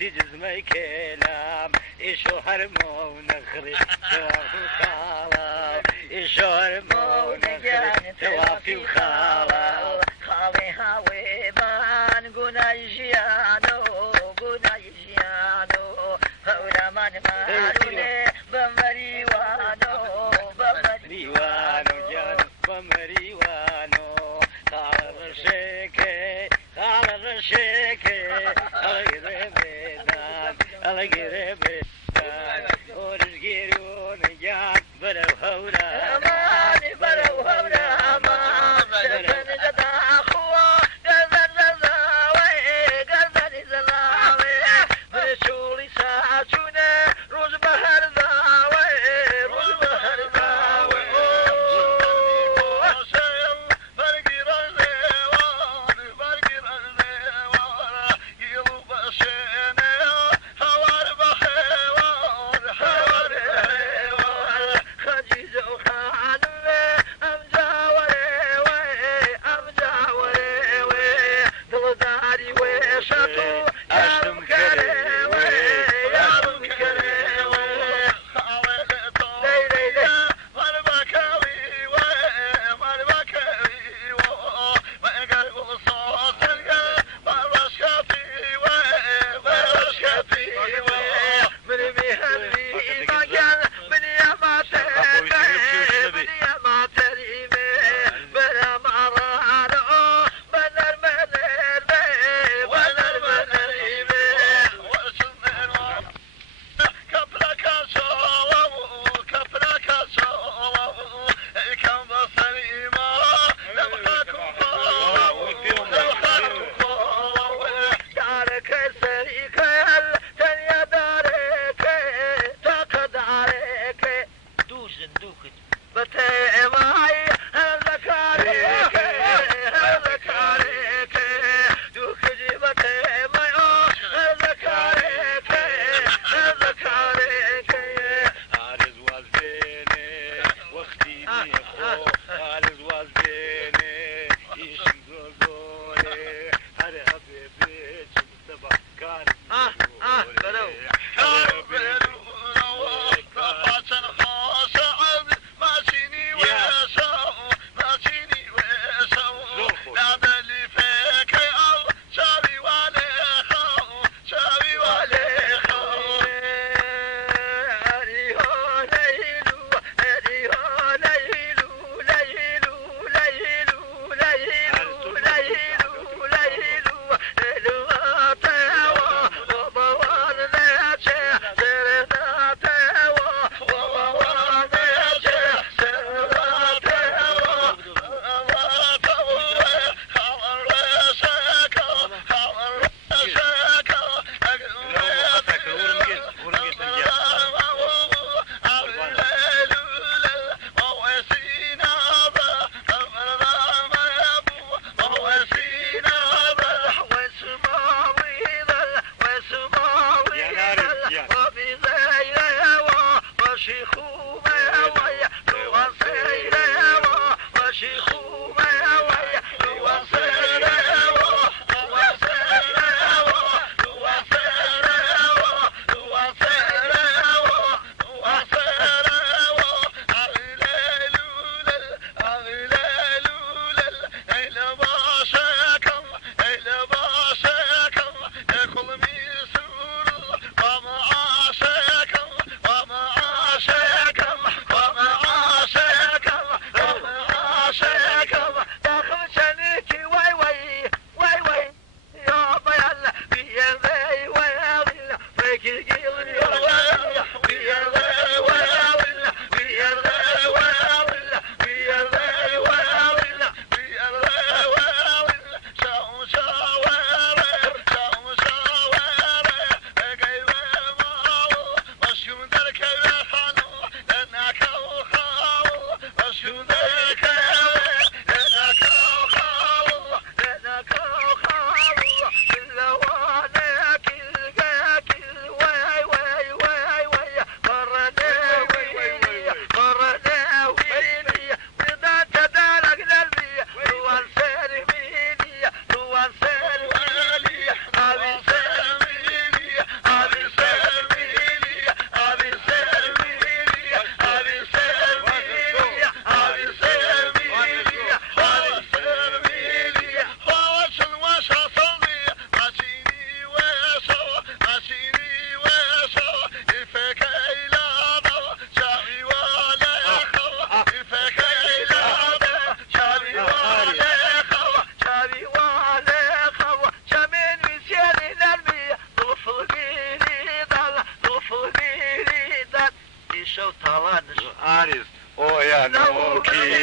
في جزمي كلام إيشو هرمو نخري توافي وخالا إيشو هرمو نخري توافي وخالا خالي هاوي بان قنا يجيانو هولا من ماروني بمريوانو ريوانو جانو بمريوانو خال الرشيكي على قريبي ورزقيرون جاك برو هولا أماني برو هولا أمان شفن أخوة قلبن زلاوي برشولي ساعتنا روز بهر ذاوي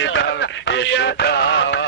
كيدا يشوتاوان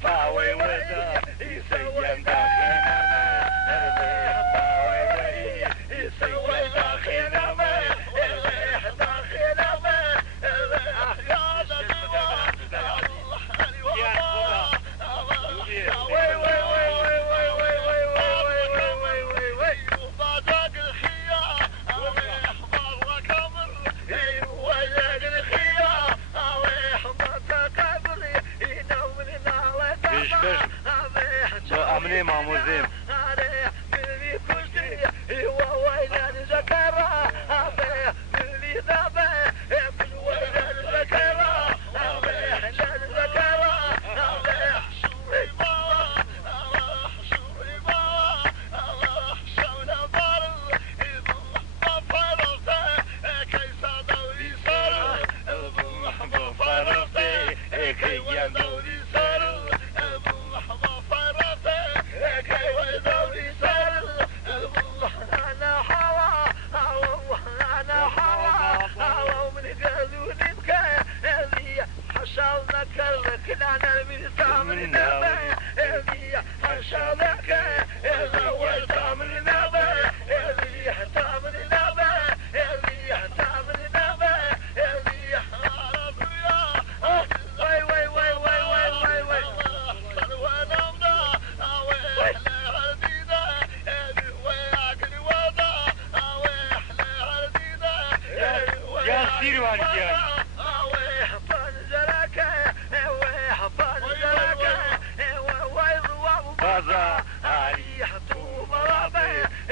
Power with us, he's saying that.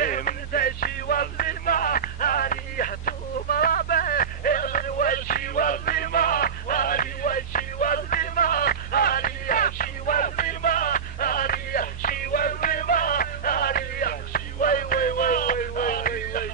من دشي والظلمة هاني حتو مرابه من وشي والظلمة هاني وشي والظلمة هاني يحشي والظلمة هاني يحشي والظلمة هاني يحشي وي وي وي وي وي وي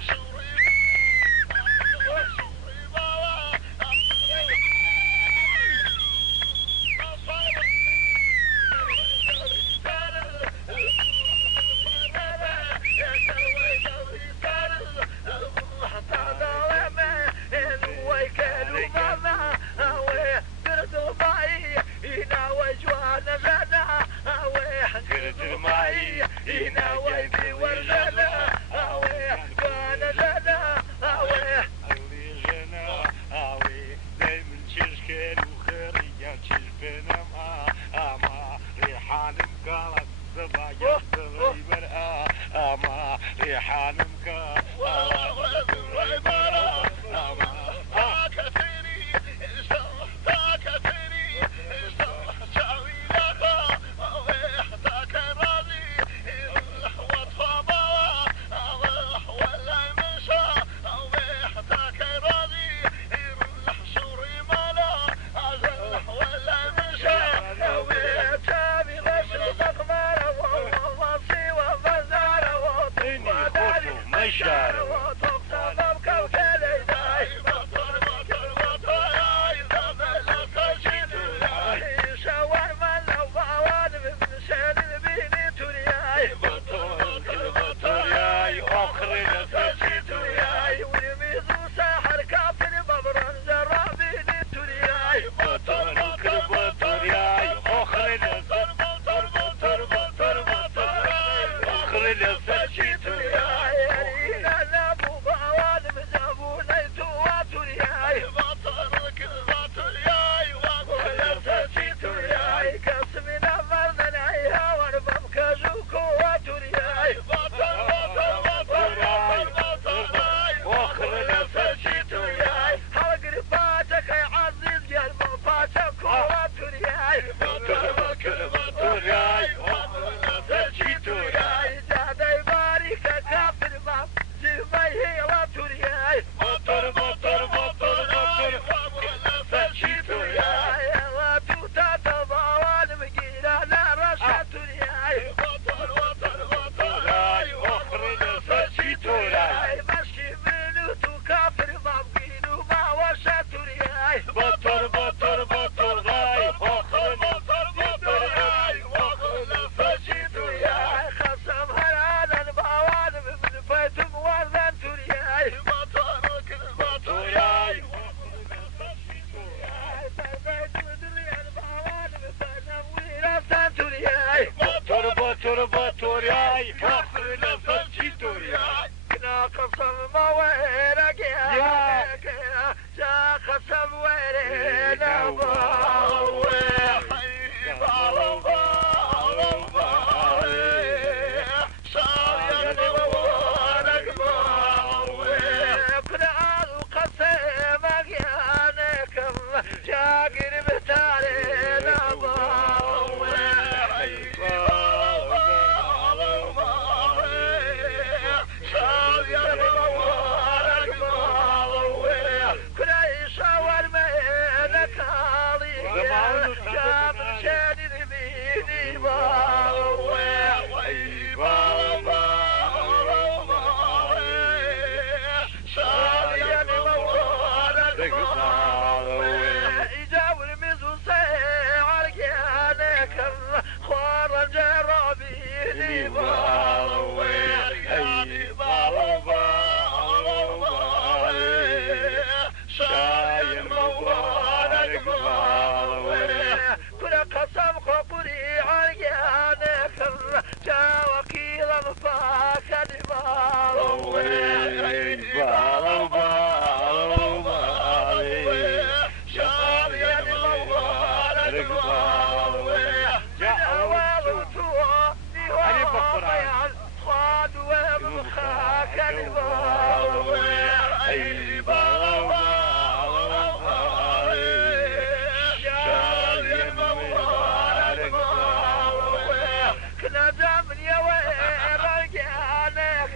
كنا دام يا وين رجعنا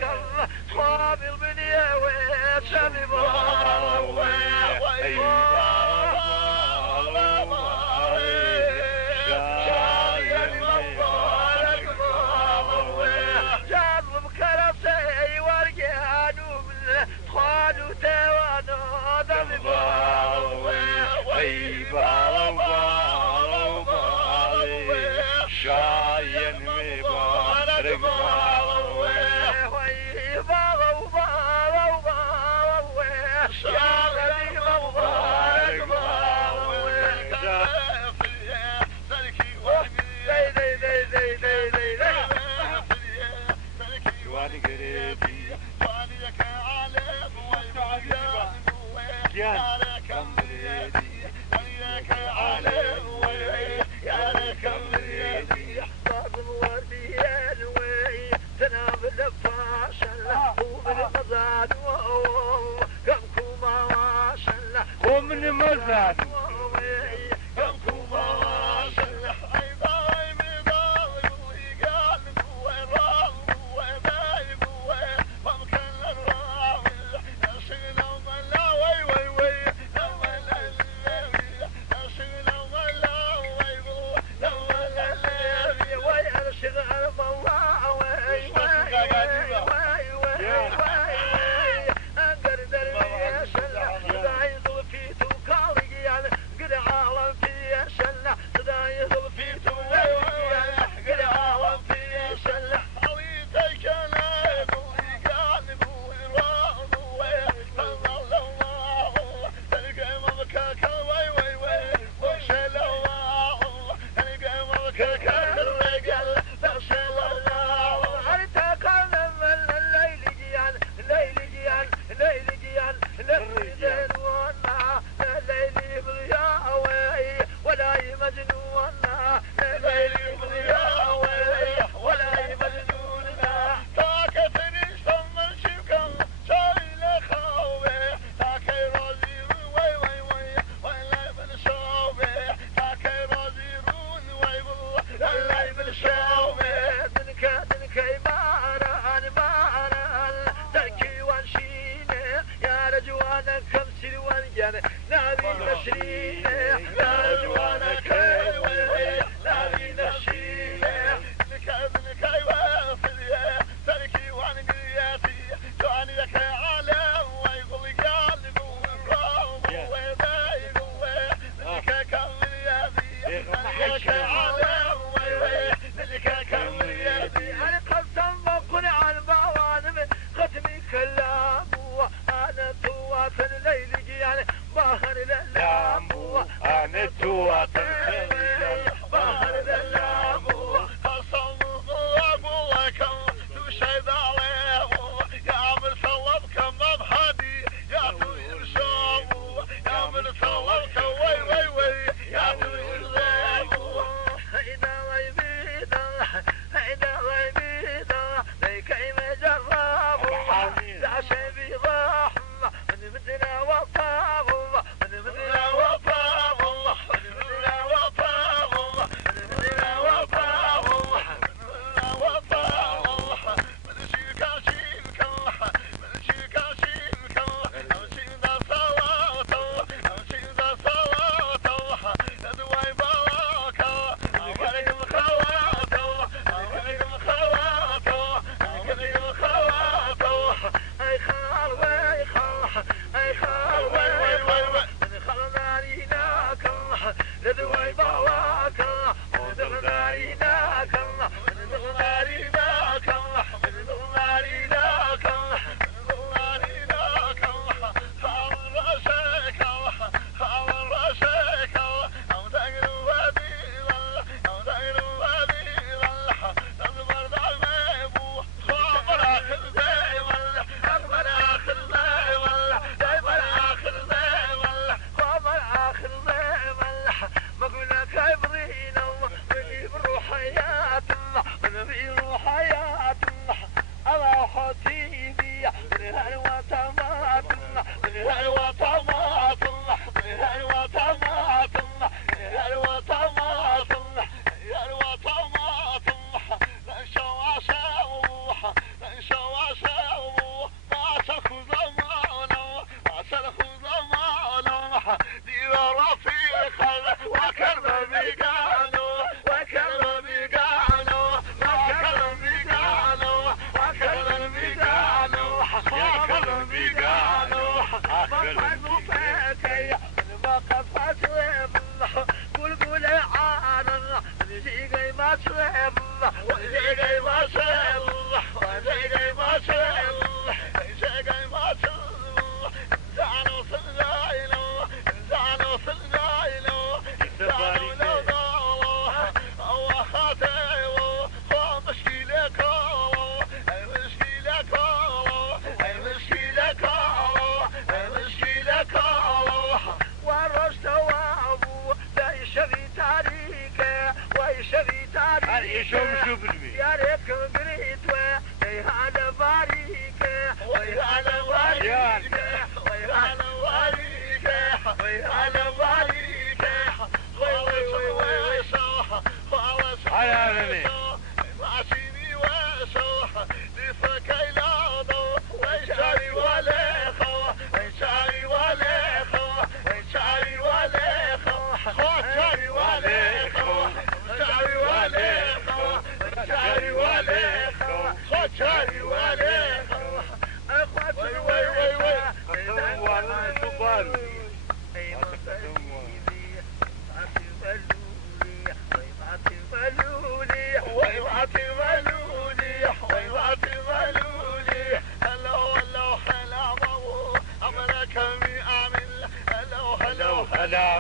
ومن مزاد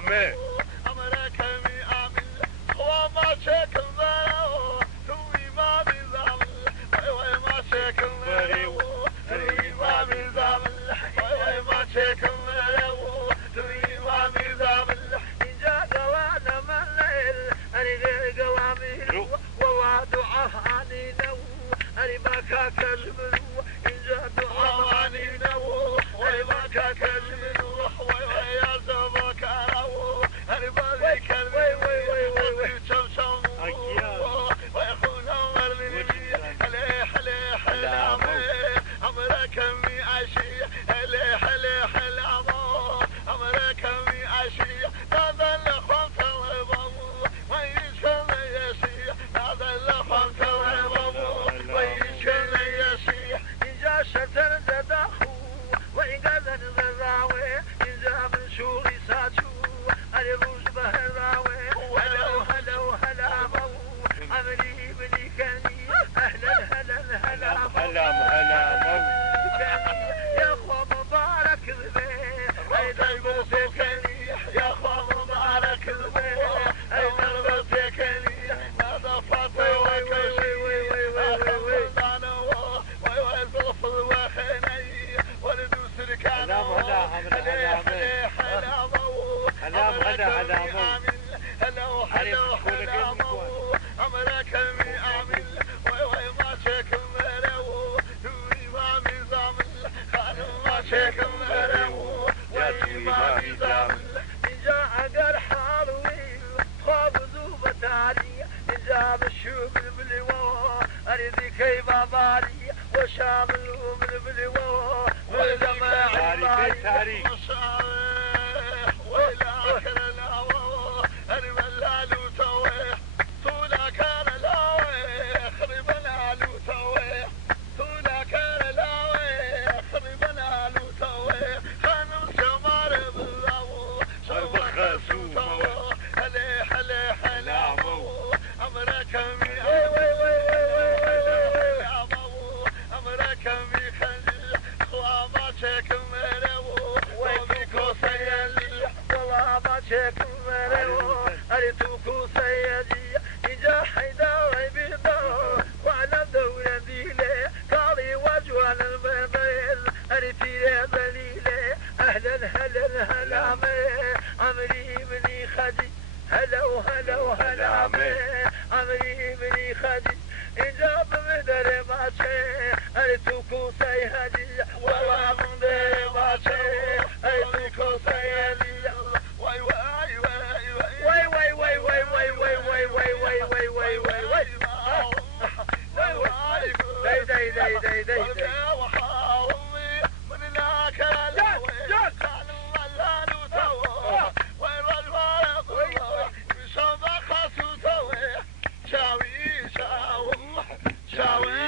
عمي أمرك مي عامل وما شكل ذاو توي ما بيزامل وي ما شكل ذاو توي ما بيزامل وي ما شكل ذاو توي ما بيزامل إن جاء قوانا من الليل أني غير قوامي والله دعاه عني نو أني ما كاكزمل إن جاء دعاه عني نو أني ما كاكزمل ويا زبك أو أني بالي كلمي وي شمشم ويخونا مرمي هلي هلي هلامي أمرك مي عشي هلي هلي هلامي أمرك مي عشي هذا اللي خمس الغبامو ما يشكل يسي هذا اللي خمس الغبامو ما يشكل يسي إن جا شتر زداخو وإن قدر زراوي إن جا من شوري ساتشو أني روش بهراوي هلو هلو هلامو عملي بني كاني أهلا هلا هلامو هلا يا أخوة مبارك البيت أيضا الموسيقاني يا أخوة مبارك البيت أيضا الموسيقاني هذا فاطمة وكوشي وي الظلف الوخيني ولدو سركانو هلامو هلامو أمرك مي عامل وي ما شكل مرو توي ما مزامل خانم ما شكل مرو وي ما مزامل إن جاء قرح الويل خابزو بتاري إن جاء بالشوق البلوى أريد كي باباري وشامل بالبلوى والجماعة باري وإلى آخر الهوى أنا ملالو توي طولا كان لاوي خرب العلو توي طولا كان لاوي خرب العلو توي خانم شمار بالله شمار توي هلي هلي هلامو أمرك مي أمرك مي خلي خوابا شكل مرو ويكو سيالي والله ما شكل مرو أريتوكو سيالي إجا حيدا ويبيضا وعلى دولة ديلي قالي وجوان البيضيل أريتي ذليلي أهلا هلا هلامي عمري بني خدي هلو هلو هلامي عمري بني خدي إجا بمدري ماشي أريتوكو سيهدي والله بمدري ماشي أريتوكو سيهدي واي واي واي واي واي واي واي واي واي واي واي واي واي واي واي داي داي داي داي وحاولي من ذاك الهوى كان ملالو توي وين الورد شبخ سوتوي شاوي شاوي شاوي